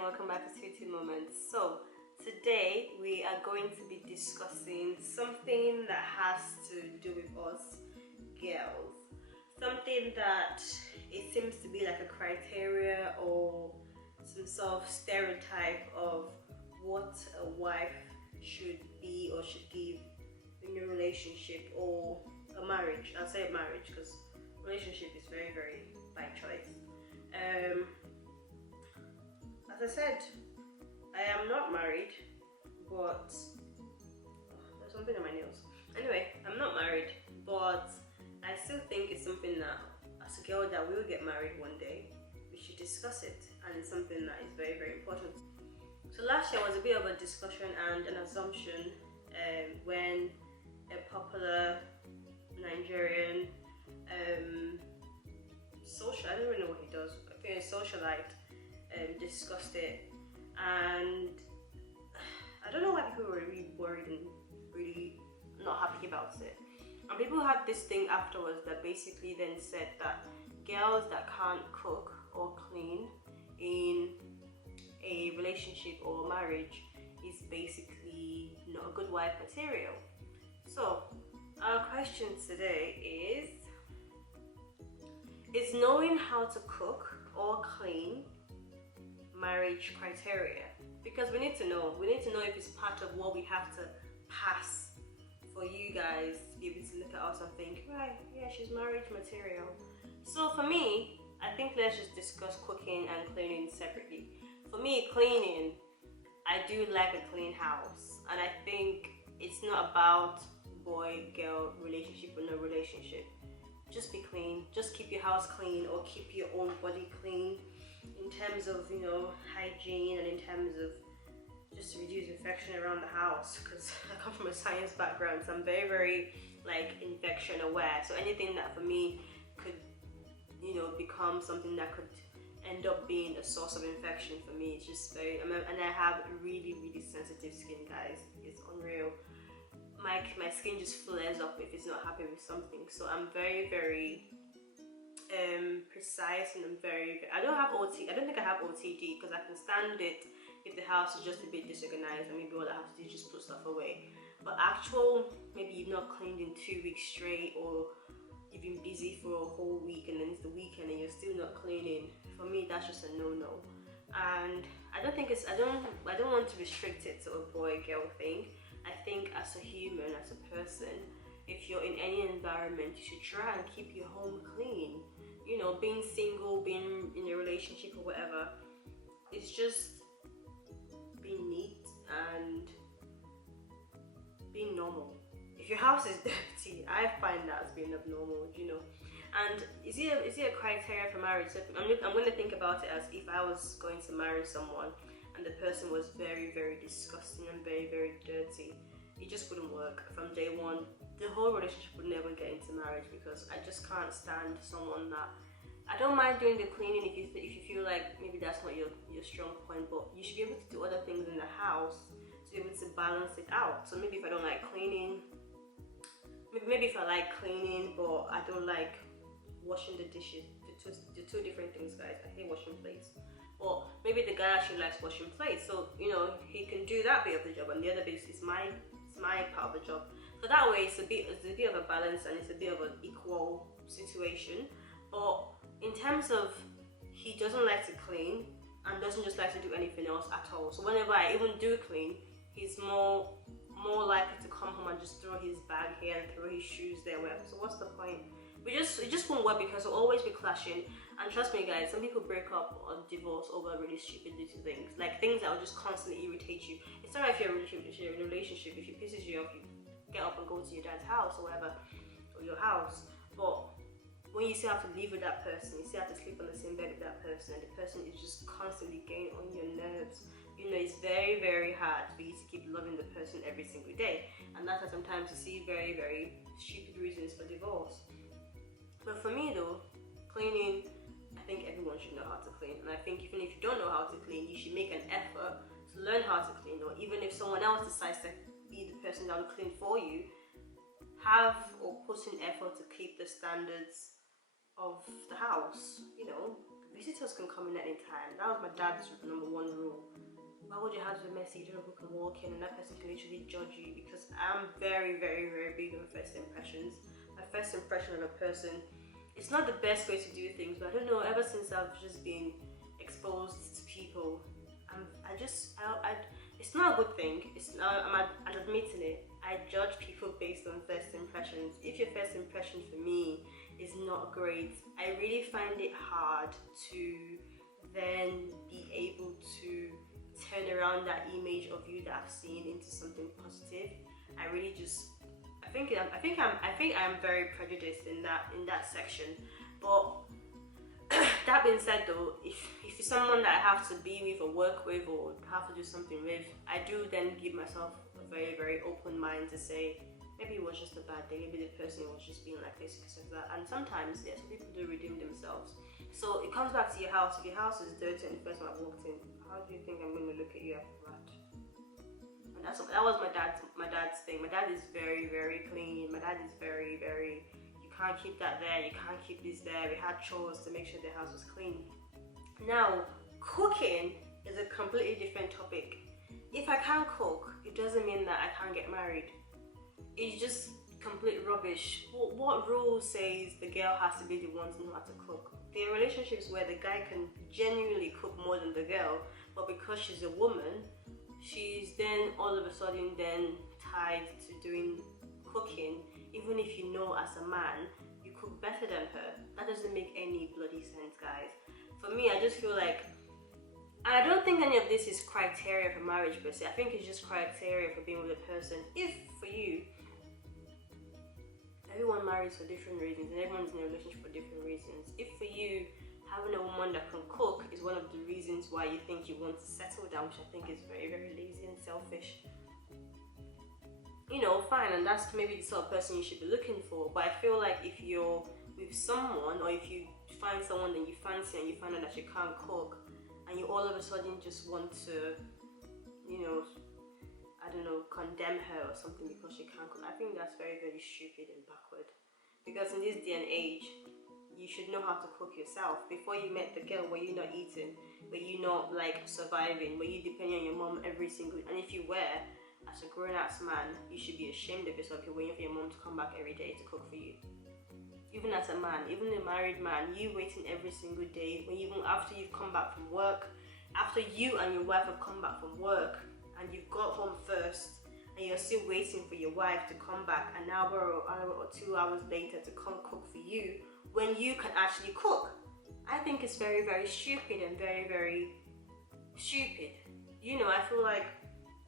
and welcome back to Sweetie Moments. So today we are going to be discussing something that has to do with us girls. Something that it seems to be like a criteria or some sort of stereotype of what a wife should be or should give in a relationship or a marriage. I'll say marriage because relationship is very, very by choice. As I said, I am not married, but there's something on my nails. Anyway, I'm not married, but I still think it's something that, as a girl that will get married one day, we should discuss it, and it's something that is very, very important. So last year was a bit of a discussion and an assumption when a popular Nigerian I don't really know what he does. I think a socialite discussed it, and I don't know why people were really worried and really not happy about it. And people had this thing afterwards that basically then said that girls that can't cook or clean in a relationship or marriage is basically not a good wife material. So our question today is knowing how to cook or clean marriage criteria? Because we need to know if it's part of what we have to pass for you guys to be able to look at us and think, right, yeah, she's marriage material. So for me, I think let's just discuss cooking and cleaning separately. For me, cleaning, I do like a clean house, and I think it's not about boy-girl relationship or no relationship. Just be clean, just keep your house clean or keep your own body clean in terms of, hygiene, and in terms of just to reduce infection around the house, because I come from a science background, so I'm very, very infection aware. So anything that for me could, become something that could end up being a source of infection for me, it's just very, and I have really, really sensitive skin, guys. It's unreal. My skin just flares up if it's not happy with something. So I'm very, very precise, and I don't think I have OTD, because I can stand it if the house is just a bit disorganized and maybe all I have to do is just put stuff away. But maybe you've not cleaned in 2 weeks straight, or you've been busy for a whole week and then it's the weekend and you're still not cleaning, for me that's just a no-no. And I don't want to restrict it to a boy-girl thing. I think as a human, as a person, if you're in any environment, you should try and keep your home clean. Being single, being in a relationship or whatever, it's just being neat and being normal. If your house is dirty, I find that as being abnormal, And is it a criteria for marriage? So I'm going to think about it as if I was going to marry someone and the person was very, very disgusting and very, very dirty. It just wouldn't work from day one. The whole relationship would never get into marriage, because I just can't stand someone that, I don't mind doing the cleaning if you feel like maybe that's not your strong point, but you should be able to do other things in the house to be able to balance it out. So maybe if I don't like cleaning, maybe if I like cleaning but I don't like washing the dishes, the two different things, guys. I hate washing plates. Or maybe the guy actually likes washing plates, so he can do that bit of the job, and the other bit is my part of the job. So that way it's a bit of a balance, and it's a bit of an equal situation. But in terms of, he doesn't like to clean and doesn't just like to do anything else at all. So whenever I even do clean, he's more likely to come home and just throw his bag here and throw his shoes there. So what's the point? It just won't work, because we'll always be clashing. And trust me, guys, some people break up or divorce over really stupid little things, like things that will just constantly irritate you. It's not like if you're in a relationship, if it pisses you off, you get up and go to your dad's house or whatever, or your house. But when you still have to live with that person, you still have to sleep on the same bed with that person, and the person is just constantly getting on your nerves, it's very, very hard for you to keep loving the person every single day. And that's why sometimes you see very, very stupid reasons for divorce. But for me though, cleaning, I think everyone should know how to clean. And I think even if you don't know how to clean, you should make an effort to learn how to clean. Or even if someone else decides to be the person that will clean for you, have or put in effort to keep the standards of the house, visitors can come in at any time. That was my dad's number one rule. Why would your house be messy? You don't know who can walk in, and that person can literally judge you, because I'm very, very, very big on first impressions. My first impression of a person, it's not the best way to do things, but I don't know, ever since I've just been exposed to people, it's not a good thing. I'm admitting it. I judge people based on first impressions. If your first impression for me is not great, I really find it hard to then be able to turn around that image of you that I've seen into something positive. I think I'm very prejudiced in that section. But that being said, though, if it's someone that I have to be with or work with or have to do something with, I do then give myself a very, very open mind to say, maybe it was just a bad day, maybe the person was just being like this because of that. And sometimes, yes, people do redeem themselves. So it comes back to your house. If your house is dirty and the first one I walked in, how do you think I'm going to look at you after that? And that was my dad's thing. My dad is very, very clean. My dad is very, very, you can't keep that there, you can't keep this there. We had chores to make sure the house was clean. Now, cooking is a completely different topic. If I can't cook, it doesn't mean that I can't get married. It's just complete rubbish. What rule says the girl has to be the one to know how to cook? There are relationships where the guy can genuinely cook more than the girl, but because she's a woman, she's then all of a sudden then tied to doing cooking, even if you know as a man you cook better than her. That doesn't make any bloody sense, guys. For me, I just feel like, and I don't think any of this is criteria for marriage per se. I think it's just criteria for being with a person. If for you, everyone marries for different reasons and everyone's in a relationship for different reasons. If for you, having a woman that can cook is one of the reasons why you think you want to settle down, which I think is very, very lazy and selfish, you know, fine, and that's maybe the sort of person you should be looking for. But I feel like if you're with someone, or if you find someone that you fancy and you find out that she can't cook, and you all of a sudden just want to, you know, I don't know, condemn her or something because she can't cook, I think that's very, very stupid and backward. Because in this day and age, you should know how to cook yourself. Before you met the girl, were you not eating? Were you not like surviving? Were you depending on your mom every single? And if you were, as a grown-ass man, you should be ashamed of yourself. You're waiting for your mom to come back every day to cook for you. Even as a man, even a married man, you waiting every single day, when even after you've come back from work, after you and your wife have come back from work and you've got home first, and you're still waiting for your wife to come back an hour or 2 hours later to come cook for you when you can actually cook. I think it's very, very stupid and very, very stupid. You know, I feel like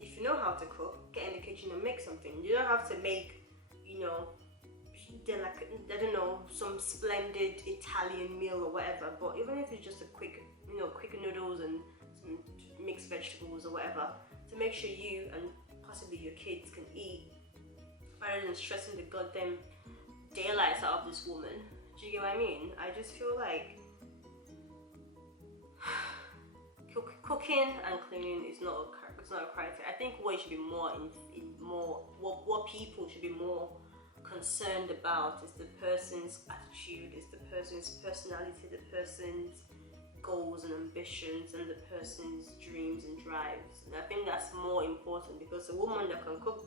if you know how to cook, get in the kitchen and make something. You don't have to make, you know, like, I don't know, some splendid Italian meal or whatever, but even if it's just a quick, you know, quick noodles and some mixed vegetables or whatever, to make sure you and possibly your kids can eat, rather than stressing the goddamn daylights out of this woman. Do you get what I mean? I just feel like cooking and cleaning is not a criteria. I think what it should be what people should be more concerned about is the person's attitude, is the person's personality, the person's goals and ambitions, and the person's dreams and drives. And I think that's more important, because a woman that can cook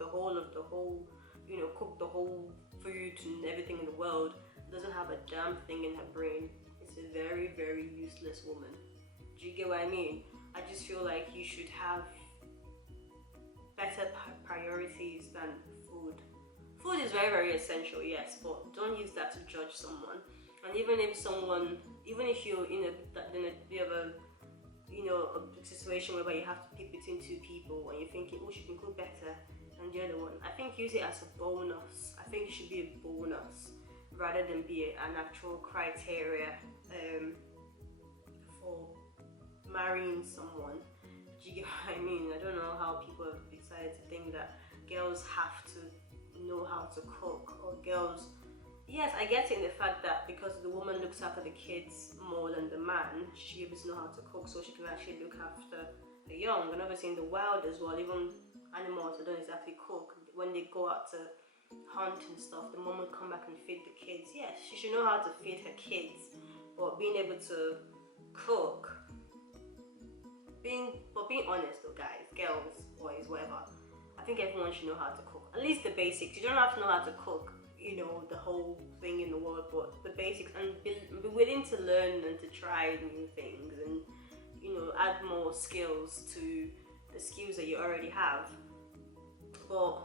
you know, cook the whole food and everything in the world doesn't have a damn thing in her brain. It's a very, very useless woman. Do you get what I mean? I just feel like you should have better priorities than food. Food is very, very essential, yes, but don't use that to judge someone. And even if you're in a bit of a, you know, a situation where you have to pick between two people and you're thinking, oh, she can cook better than the other one, I think use it as a bonus. I think it should be a bonus rather than be an actual criteria for marrying someone. Do you get what I mean? I don't know how people have decided to think that girls have to know how to cook, or girls, yes, I get it in the fact that because the woman looks after the kids more than the man, she should be able to know how to cook so she can actually look after the young. And obviously in the wild as well, even animals that don't exactly cook, when they go out to hunt and stuff, the mom will come back and feed the kids. Yes, she should know how to feed her kids, but being able to cook. Being honest though, guys, girls, boys, whatever, I think everyone should know how to cook. At least the basics. You don't have to know how to cook, you know, the whole thing in the world, but the basics, and be willing to learn and to try new things, and you know, add more skills to the skills that you already have. But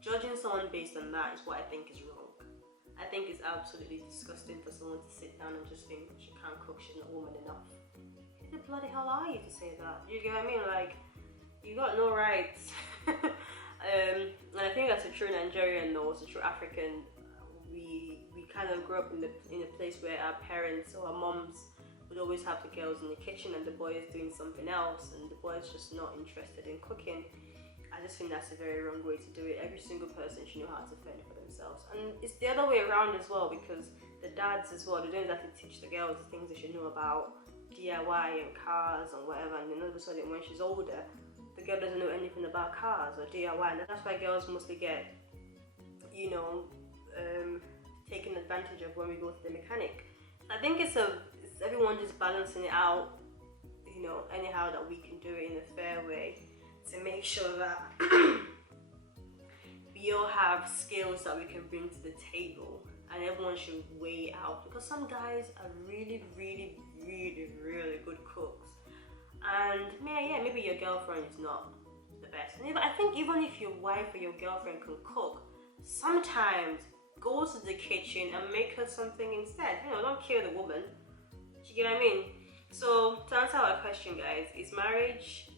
judging someone based on that is what I think is wrong. I think it's absolutely disgusting for someone to sit down and just think she can't cook, she's not woman enough. Who the bloody hell are you to say that? You get what I mean? Like, you got no rights. And I think that's a true Nigerian though, it's a true African. We kind of grew up in a place where our parents or our moms would always have the girls in the kitchen and the boys doing something else, and the boys just not interested in cooking. I just think that's a very wrong way to do it. Every single person should know how to fend for themselves. And it's the other way around as well, because the dads as well, they don't exactly teach the girls the things they should know about DIY and cars and whatever, and then all of a sudden when she's older, the girl doesn't know anything about cars or DIY, and that's why girls mostly get, you know, taken advantage of when we go to the mechanic. I think it's everyone just balancing it out, you know, anyhow that we can do it in a fair way, to make sure that we all have skills that we can bring to the table, and everyone should weigh it out, because some guys are really good cooks, and yeah, maybe your girlfriend is not the best. And I think even if your wife or your girlfriend can cook, sometimes go to the kitchen and make her something instead. You know, don't kill the woman. Do you get what I mean? So to answer our question, guys, is marriage,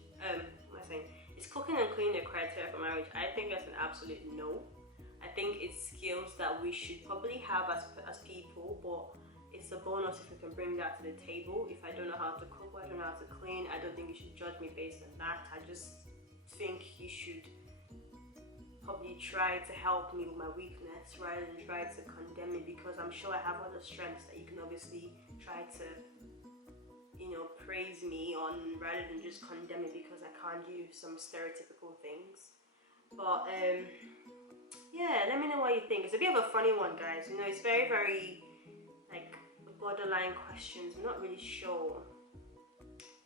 is cooking and cleaning a criteria for marriage? I think that's an absolute no. I think it's skills that we should probably have as people, but it's a bonus if we can bring that to the table. If I don't know how to cook or I don't know how to clean, I don't think you should judge me based on that. I just think you should probably try to help me with my weakness rather than try to condemn me, because I'm sure I have other strengths that you can obviously try to, you know, praise me on, rather than just condemn me because I can't do some stereotypical things. But yeah, let me know what you think. It's a bit of a funny one, guys. You know, it's very like borderline questions. I'm not really sure,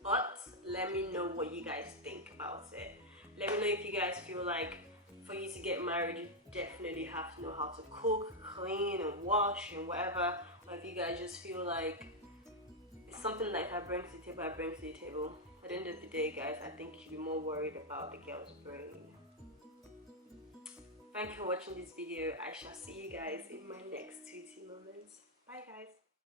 but let me know what you guys think about it. Let me know if you guys feel like for you to get married you definitely have to know how to cook, clean and wash and whatever, or if you guys just feel like it's something that if I bring to the table, I bring to the table. At the end of the day, guys, I think you should be more worried about the girl's brain. Thank you for watching this video. I shall see you guys in my next 2T moments. Bye guys.